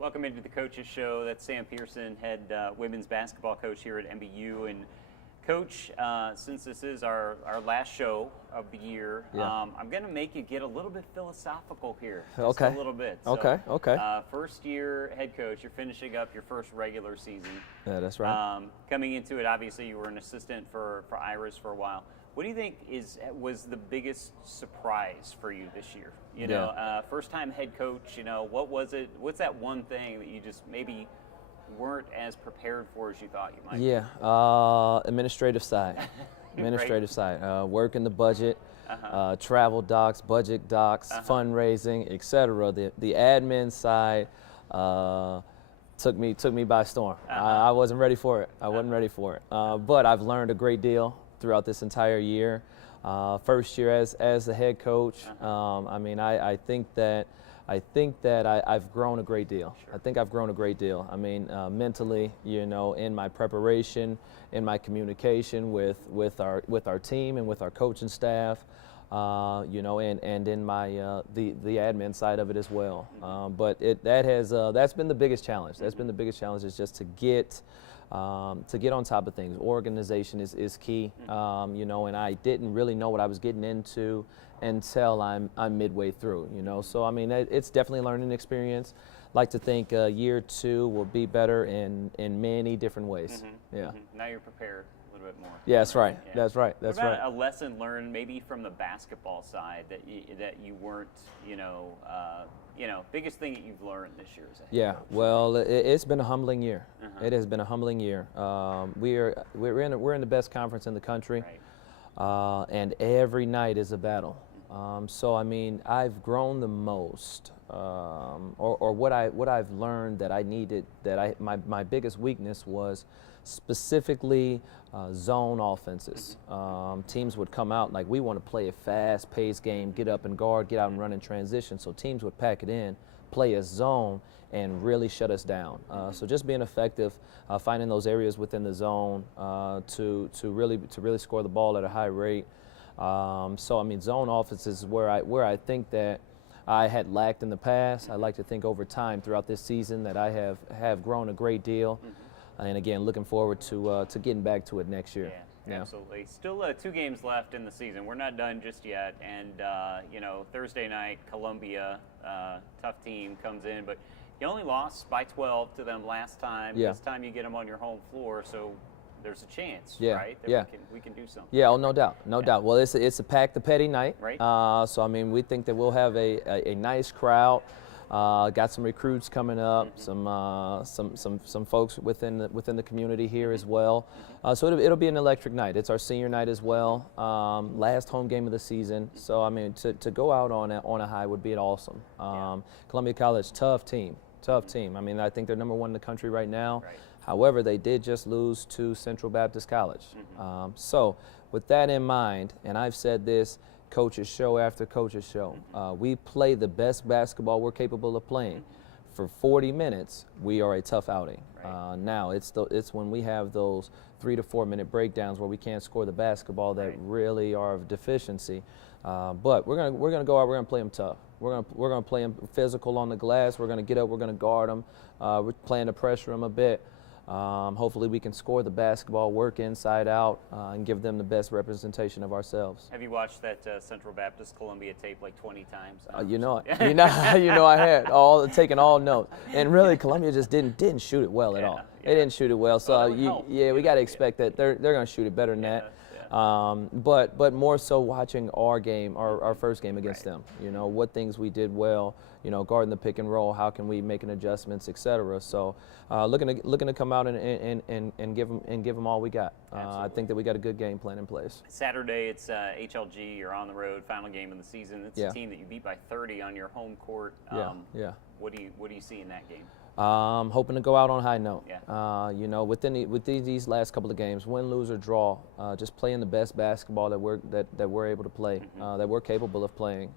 Welcome into the Coaches Show. That's Sam Pearson, head women's basketball coach here at MBU. And Coach, since this is our last show of the year, I'm going to make you get a little bit philosophical here. Just a little bit. So, Okay. First year head coach, you're finishing up your first regular season. Yeah, that's right. Coming into it, obviously you were an assistant for Iris for a while. What do you think was the biggest surprise for you this year? You know, first time head coach, you know, what was it? What's that one thing that you just maybe weren't as prepared for as you thought you might? Administrative side. Administrative side. Working the budget, travel docs, budget docs, fundraising, etc. The admin side took me by storm. I wasn't ready for it. I wasn't ready for it. But I've learned a great deal throughout this entire year. First year as the head coach, I mean, I think that I've grown a great deal. Sure. I think I've grown a great deal. I mean, mentally, you know, in my preparation, in my communication with our team and with our coaching staff, you know, and in my the admin side of it as well. But that's been the biggest challenge. That's been the biggest challenge, is just to get on top of things. Organization is key, you know, and I didn't really know what I was getting into until I'm midway through, you know. So I mean, it's definitely a learning experience. Like to think year two will be better in many different ways. Now you're prepared a little bit more. Yeah, that's right. Yeah. That's right. That's what about right. a lesson learned maybe from the basketball side that you weren't, biggest thing that you've learned this year as a head coach? Well, it's been a humbling year. It has been a humbling year. We're in the best conference in the country, and every night is a battle. So I mean, I've grown the most, or what I've learned that I needed. My biggest weakness was specifically zone offenses. Teams would come out like, we want to play a fast-paced game, get up and guard, get out and run in transition. So teams would pack it in, play a zone, and really shut us down. So just being effective, finding those areas within the zone to really score the ball at a high rate. So I mean, zone offenses is where I think that I had lacked in the past. I like to think over time throughout this season that I have grown a great deal. And again, looking forward to getting back to it next year. Yeah, absolutely. Still 2 games left in the season. We're not done just yet. And, Thursday night, Columbia, tough team, comes in. But you only lost by 12 to them last time. This time you get them on your home floor. So there's a chance, right? That we can do something. Yeah, no doubt. Well, it's a Pack the Petty night. Right. So, I mean, we think that we'll have a nice crowd. Got some recruits coming up, some folks within the community here as well. So it'll be an electric night. It's our senior night as well. Last home game of the season. So I mean, to go out on a high would be awesome. Columbia College, tough team. I mean, I think they're number 1 in the country right now. However, they did just lose to Central Baptist College. So with that in mind, and I've said this coaches show after coaches show, we play the best basketball we're capable of playing. For 40 minutes, we are a tough outing. Now it's when we have those 3 to 4 minute breakdowns where we can't score the basketball that really are of deficiency. But we're gonna go out. We're gonna play them tough. We're gonna play them physical on the glass. We're gonna get up. We're gonna guard them. We're playing to pressure them a bit. Hopefully we can score the basketball, work inside out, and give them the best representation of ourselves. Have you watched that Central Baptist Columbia tape like 20 times? You know I had taken all notes, and really Columbia just didn't shoot it well at all. They didn't shoot it well, so we got to expect that they're going to shoot it better than that. But more so watching our game, our first game against them. You know, what things we did well. You know, guarding the pick and roll. How can we make adjustments, etc. So looking to come out and give them all we got. I think that we got a good game plan in place. Saturday, it's HLG. You're on the road, final game of the season. It's a team that you beat by 30 on your home court. What do you see in that game? Hoping to go out on a high note. You know, within these last couple of games, win, lose, or draw, just playing the best basketball that we're able to play, that we're capable of playing.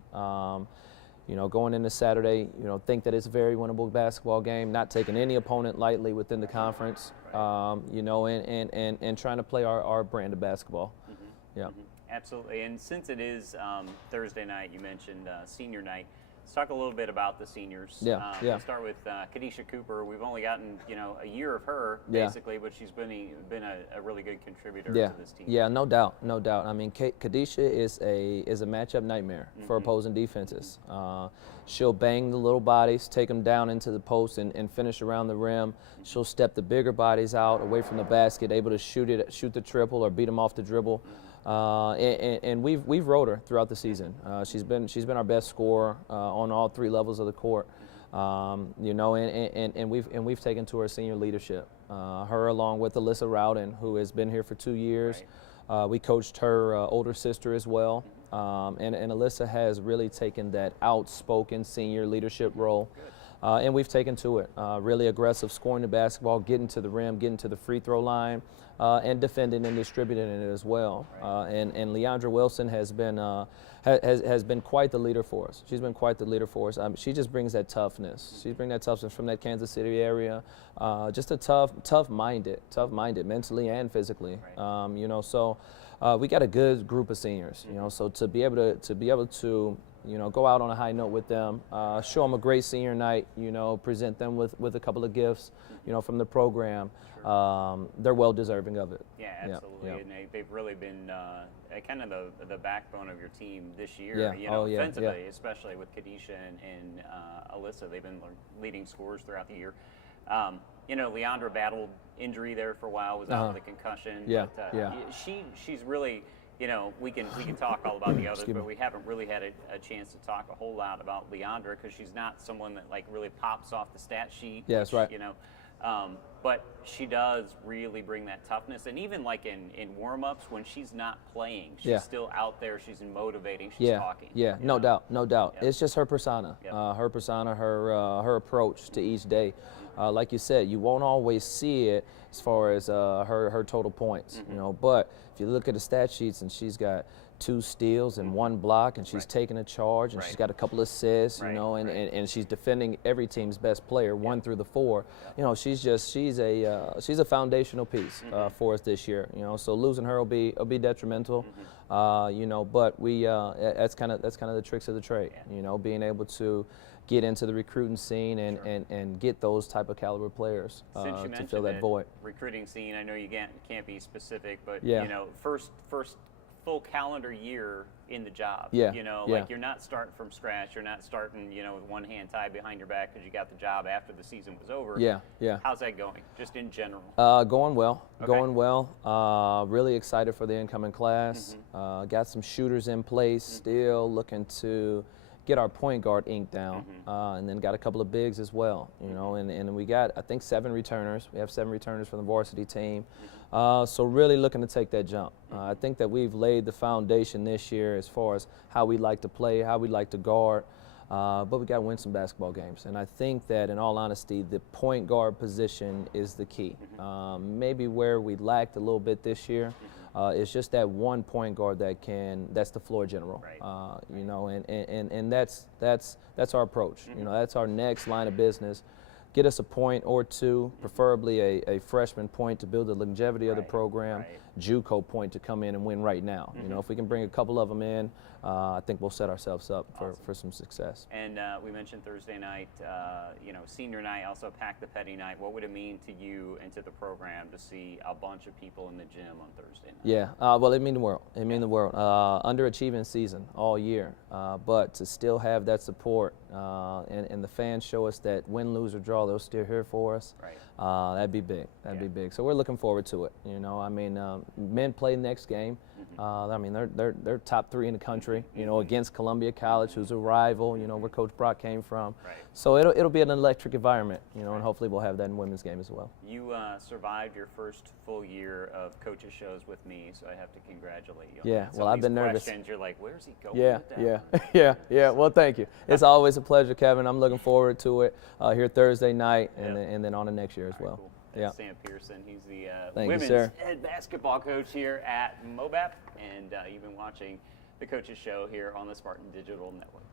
You know, going into Saturday, you know, think that it's a very winnable basketball game. Not taking any opponent lightly within the conference. You know, and trying to play our brand of basketball. Absolutely. And since it is Thursday night, you mentioned senior night. Let's talk a little bit about the seniors. Yeah. We'll start with Kadisha Cooper. We've only gotten a year of her basically, but she's been a really good contributor to this team. Yeah, no doubt. I mean, Kadisha is a matchup nightmare for opposing defenses. She'll bang the little bodies, take them down into the post, and finish around the rim. She'll step the bigger bodies out away from the basket, able to shoot the triple or beat them off the dribble. And we've rode her throughout the season. She's been our best scorer on all 3 levels of the court. And we've taken to her senior leadership. Her along with Alyssa Rowden, who has been here for 2 years. Right. We coached her older sister as well. And Alyssa has really taken that outspoken senior leadership role. And we've taken to it. Really aggressive, scoring the basketball, getting to the rim, getting to the free throw line, and defending and distributing it as well. Right. And Leandra Wilson has been quite the leader for us. She's been quite the leader for us. She just brings that toughness. She brings that toughness from that Kansas City area. Just a tough-minded, mentally and physically. Right. So we got a good group of seniors. So to be able to go out on a high note with them, show them a great senior night, present them with a couple of gifts, from the program. Sure. They're well deserving of it. Yeah, absolutely. Yeah. And they've really been kind of the backbone of your team this year. Yeah. Offensively, especially with Kadisha and Alyssa. They've been leading scorers throughout the year. Leandra battled injury there for a while, was out with a concussion. Yeah. But, she's really, we can talk all about the others, but we haven't really had a chance to talk a whole lot about Leandra because she's not someone that really pops off the stat sheet. Yeah, that's right. But she does really bring that toughness, and even in warm-ups when she's not playing, she's still out there. She's motivating. She's talking. Yeah, no doubt. Yep. It's just her persona, Yep. her approach to each day. Like you said, you won't always see it as far as her total points, But if you look at the stat sheets, and she's got 2 steals and 1 block, and she's taking a charge, and she's got a couple of assists, and she's defending every team's best player, 1 through the 4. She's a foundational piece for us this year. So losing her will be detrimental. But that's kind of the tricks of the trade. Being able to get into the recruiting scene and get those type of caliber players to fill that void. Recruiting scene, I know you can't be specific, but first full calendar year in the job. You're not starting from scratch. You're not starting, with one hand tied behind your back because you got the job after the season was over. Yeah. How's that going, just in general? Going well. Okay. Going well. Really excited for the incoming class. Got some shooters in place. Still looking to get our point guard ink down, and then got a couple of bigs as well. And we got, I think, 7 returners. We have 7 returners from the varsity team. So really looking to take that jump. I think that we've laid the foundation this year as far as how we like to play, how we like to guard, but we got to win some basketball games. And I think that, in all honesty, the point guard position is the key. Maybe where we lacked a little bit this year is just that one point guard that's the floor general. Right. And that's our approach. That's our next line of business. Get us a point or 2, preferably a freshman point to build the longevity of the program, JUCO point to come in and win right now. If we can bring a couple of them in, I think we'll set ourselves up for some success. And we mentioned Thursday night, senior night, also Pack the Petty night. What would it mean to you and to the program to see a bunch of people in the gym on Thursday night? Yeah, well, it means the world. It means the world. Underachieving season all year, but to still have that support and the fans show us that win, lose, or draw, they're still here for us. Right. That'd be big. That'd be big. So we're looking forward to it. Men play next game. They're top 3 in the country. Against Columbia College, who's a rival. Where Coach Brock came from. Right. So it'll be an electric environment. And hopefully we'll have that in women's game as well. You survived your first full year of coaches shows with me, so I have to congratulate you. Yeah. Well, I've been nervous. You're like, where's he going? Yeah. Well, thank you. It's always a pleasure, Kevin. I'm looking forward to it here Thursday night and then on the next year as well. Cool. Yeah. Sam Pearson. He's the women's head basketball coach here at MOBAP, and you've been watching the Coaches Show here on the Spartan Digital Network.